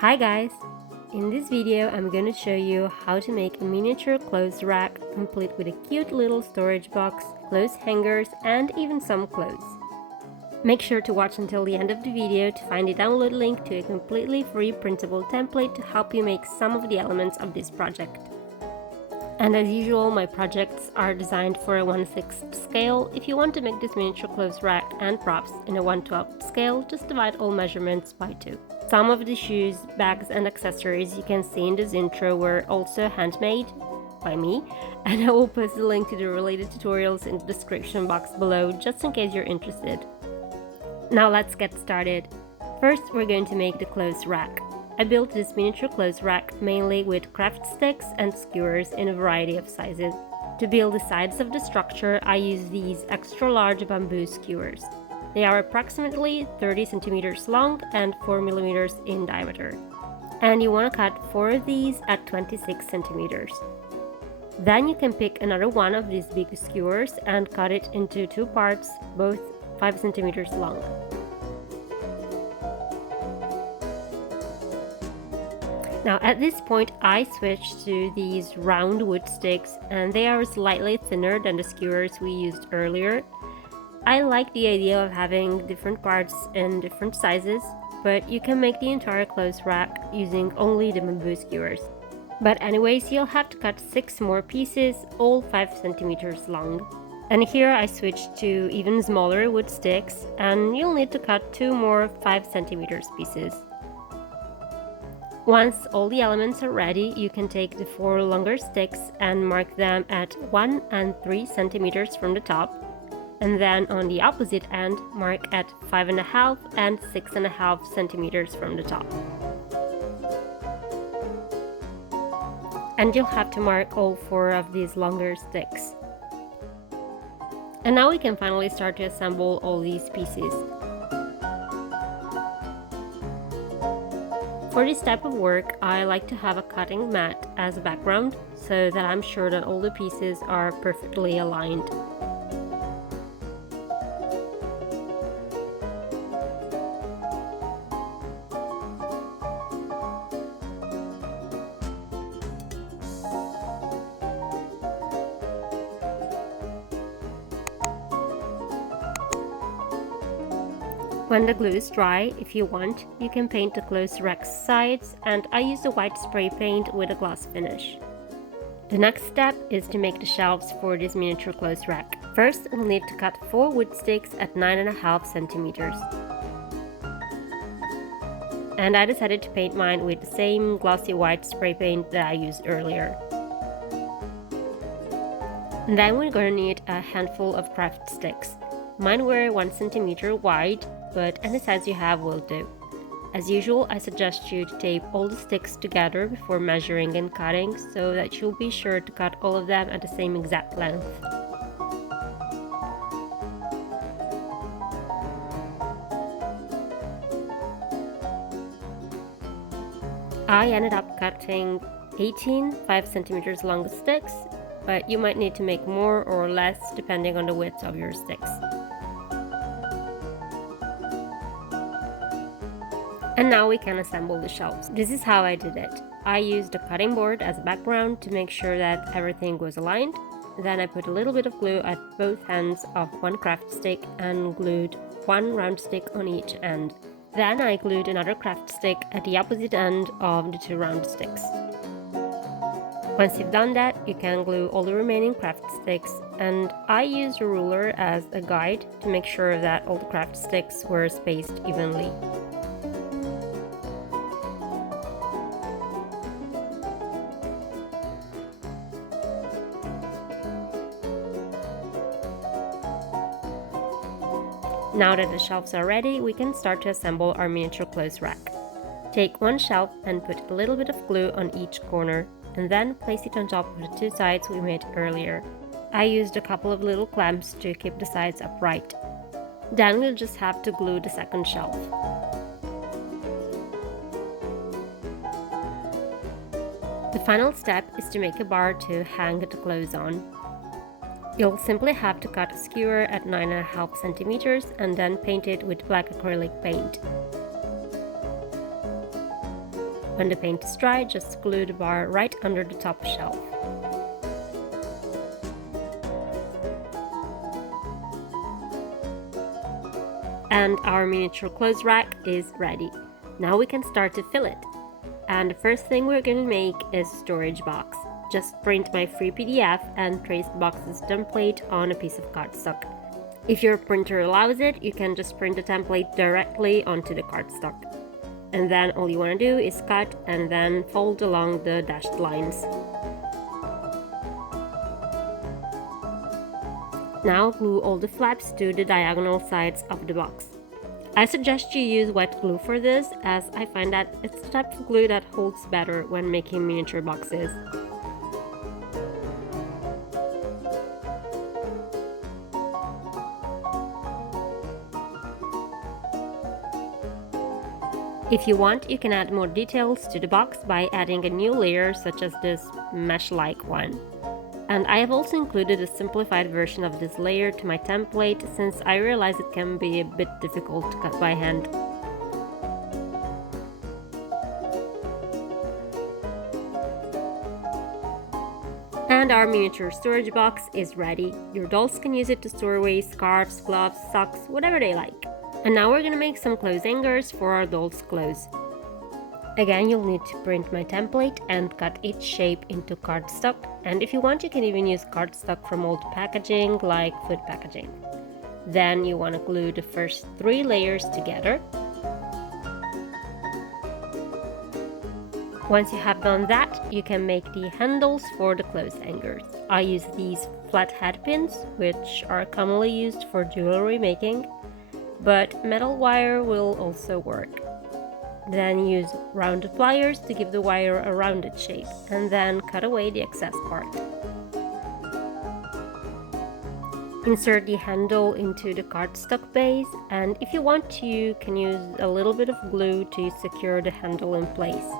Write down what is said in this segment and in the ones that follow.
Hi guys! In this video I'm going to show you how to make a miniature clothes rack complete with a cute little storage box, clothes hangers and even some clothes. Make sure to watch until the end of the video to find the download link to a completely free printable template to help you make some of the elements of this project. And as usual, my projects are designed for a 1/6 scale. If you want to make this miniature clothes rack and props in a 1/12 scale, just divide all measurements by 2. Some of the shoes, bags and accessories you can see in this intro were also handmade by me, and I will post the link to the related tutorials in the description box below just in case you're interested. Now let's get started. First, we're going to make the clothes rack. I built this miniature clothes rack mainly with craft sticks and skewers in a variety of sizes. To build the sides of the structure, I use these extra large bamboo skewers. They are approximately 30 centimeters long and 4 millimeters in diameter. And you want to cut 4 of these at 26 centimeters. Then you can pick another one of these big skewers and cut it into 2 parts, both 5 centimeters long. Now at this point I switched to these round wood sticks, and they are slightly thinner than the skewers we used earlier. I like the idea of having different parts in different sizes, but you can make the entire clothes rack using only the bamboo skewers. But anyways, you'll have to cut 6 more pieces, all 5 centimeters long. And here I switched to even smaller wood sticks, and you'll need to cut 2 more 5 centimeters pieces. Once all the elements are ready, you can take the 4 longer sticks and mark them at 1 and 3 centimeters from the top, and then on the opposite end mark at 5.5 and 6.5 centimeters from the top. And you'll have to mark all 4 of these longer sticks. And now we can finally start to assemble all these pieces. For this type of work, I like to have a cutting mat as a background so that I'm sure that all the pieces are perfectly aligned. When the glue is dry, if you want, you can paint the clothes rack's sides, and I use a white spray paint with a gloss finish. The next step is to make the shelves for this miniature clothes rack. First, we'll need to cut 4 wood sticks at 9.5 centimeters. And I decided to paint mine with the same glossy white spray paint that I used earlier. And then we're going to need a handful of craft sticks. Mine were 1 centimeter wide, but any size you have will do. As usual, I suggest you to tape all the sticks together before measuring and cutting so that you'll be sure to cut all of them at the same exact length. I ended up cutting 18 5 centimeters long sticks, but you might need to make more or less depending on the width of your sticks. And now we can assemble the shelves. This is how I did it. I used a cutting board as a background to make sure that everything was aligned. Then I put a little bit of glue at both ends of one craft stick and glued 1 round stick on each end. Then I glued another craft stick at the opposite end of the 2 round sticks. Once you've done that, you can glue all the remaining craft sticks, and I used a ruler as a guide to make sure that all the craft sticks were spaced evenly. Now that the shelves are ready, we can start to assemble our miniature clothes rack. Take 1 shelf and put a little bit of glue on each corner, and then place it on top of the 2 sides we made earlier. I used a couple of little clamps to keep the sides upright. Then we'll just have to glue the second shelf. The final step is to make a bar to hang the clothes on. You'll simply have to cut a skewer at 9.5 centimeters and then paint it with black acrylic paint. When the paint is dry, just glue the bar right under the top shelf. And our miniature clothes rack is ready. Now we can start to fill it. And the first thing we're gonna make is a storage box. Just print my free PDF and trace the box's template on a piece of cardstock. If your printer allows it, you can just print the template directly onto the cardstock. And then all you want to do is cut and then fold along the dashed lines. Now glue all the flaps to the diagonal sides of the box. I suggest you use wet glue for this, as I find that it's the type of glue that holds better when making miniature boxes. If you want, you can add more details to the box by adding a new layer such as this mesh-like one. And I have also included a simplified version of this layer to my template, since I realize it can be a bit difficult to cut by hand. And our miniature storage box is ready. Your dolls can use it to store away scarves, gloves, socks, whatever they like. And now we're gonna make some clothes hangers for our dolls' clothes. Again, you'll need to print my template and cut each shape into cardstock. And if you want, you can even use cardstock from old packaging, like food packaging. Then you want to glue the first 3 layers together. Once you have done that, you can make the handles for the clothes hangers. I use these flat head pins, which are commonly used for jewelry making, but metal wire will also work. Then use rounded pliers to give the wire a rounded shape, and then cut away the excess part. Insert the handle into the cardstock base, and if you want, you can use a little bit of glue to secure the handle in place.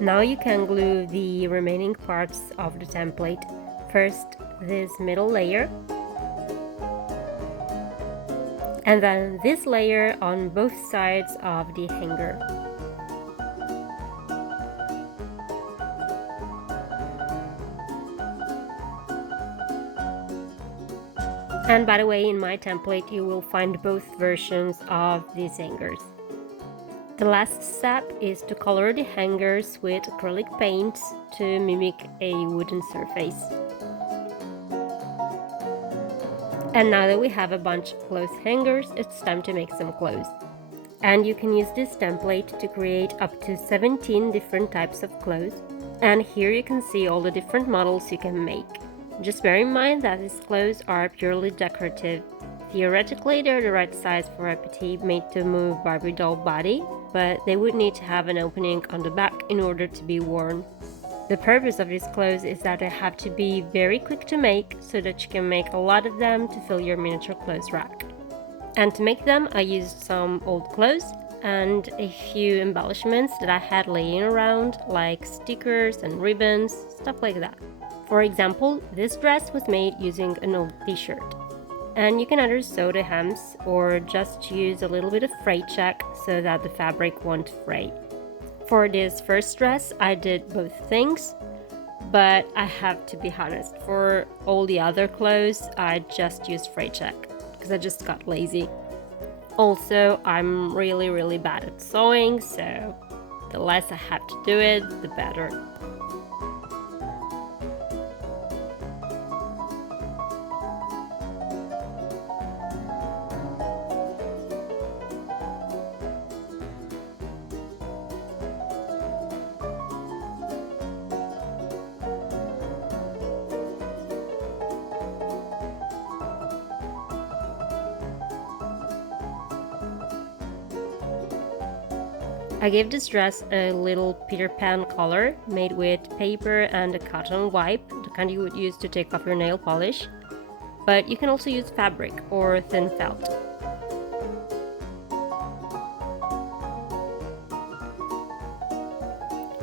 Now you can glue the remaining parts of the template. First, this middle layer, and then this layer on both sides of the hanger. And by the way, in my template you will find both versions of these hangers. The last step is to color the hangers with acrylic paint to mimic a wooden surface. And now that we have a bunch of clothes hangers, it's time to make some clothes. And you can use this template to create up to 17 different types of clothes. And here you can see all the different models you can make. Just bear in mind that these clothes are purely decorative. Theoretically, they're the right size for a petite made-to-move Barbie doll body, but they would need to have an opening on the back in order to be worn. The purpose of these clothes is that they have to be very quick to make, so that you can make a lot of them to fill your miniature clothes rack. And to make them, I used some old clothes and a few embellishments that I had laying around, like stickers and ribbons, stuff like that. For example, this dress was made using an old t-shirt. And you can either sew the hems or just use a little bit of fray check so that the fabric won't fray. For this first dress, I did both things, but I have to be honest, for all the other clothes, I just used fray check because I just got lazy. Also, I'm really bad at sewing, so the less I have to do it, the better. I gave this dress a little Peter Pan color made with paper and a cotton wipe, the kind you would use to take off your nail polish. But you can also use fabric or thin felt.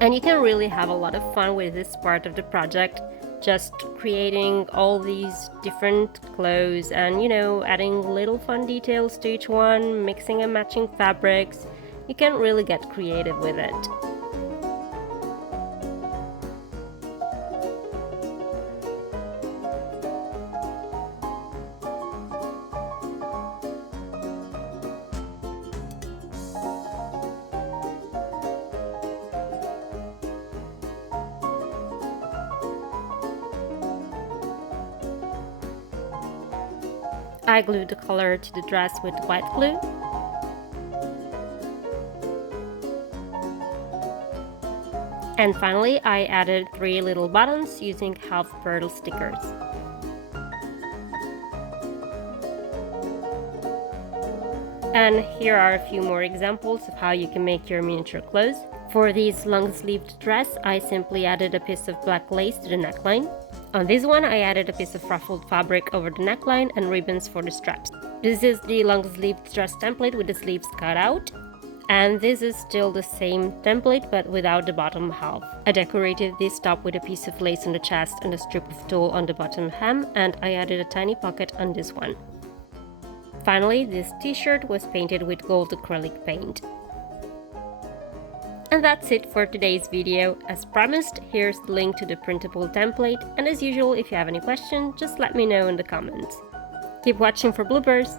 And you can really have a lot of fun with this part of the project, just creating all these different clothes and, adding little fun details to each one, mixing and matching fabrics, you can really get creative with it. I glued the collar to the dress with white glue. And finally, I added 3 little buttons using half pearl stickers. And here are a few more examples of how you can make your miniature clothes. For this long-sleeved dress, I simply added a piece of black lace to the neckline. On this one, I added a piece of ruffled fabric over the neckline and ribbons for the straps. This is the long-sleeved dress template with the sleeves cut out. And this is still the same template but without the bottom half. I decorated this top with a piece of lace on the chest and a strip of tulle on the bottom hem, and I added a tiny pocket on this one. Finally, this t-shirt was painted with gold acrylic paint. And that's it for today's video. As promised, here's the link to the printable template, and as usual, if you have any questions, just let me know in the comments. Keep watching for bloopers!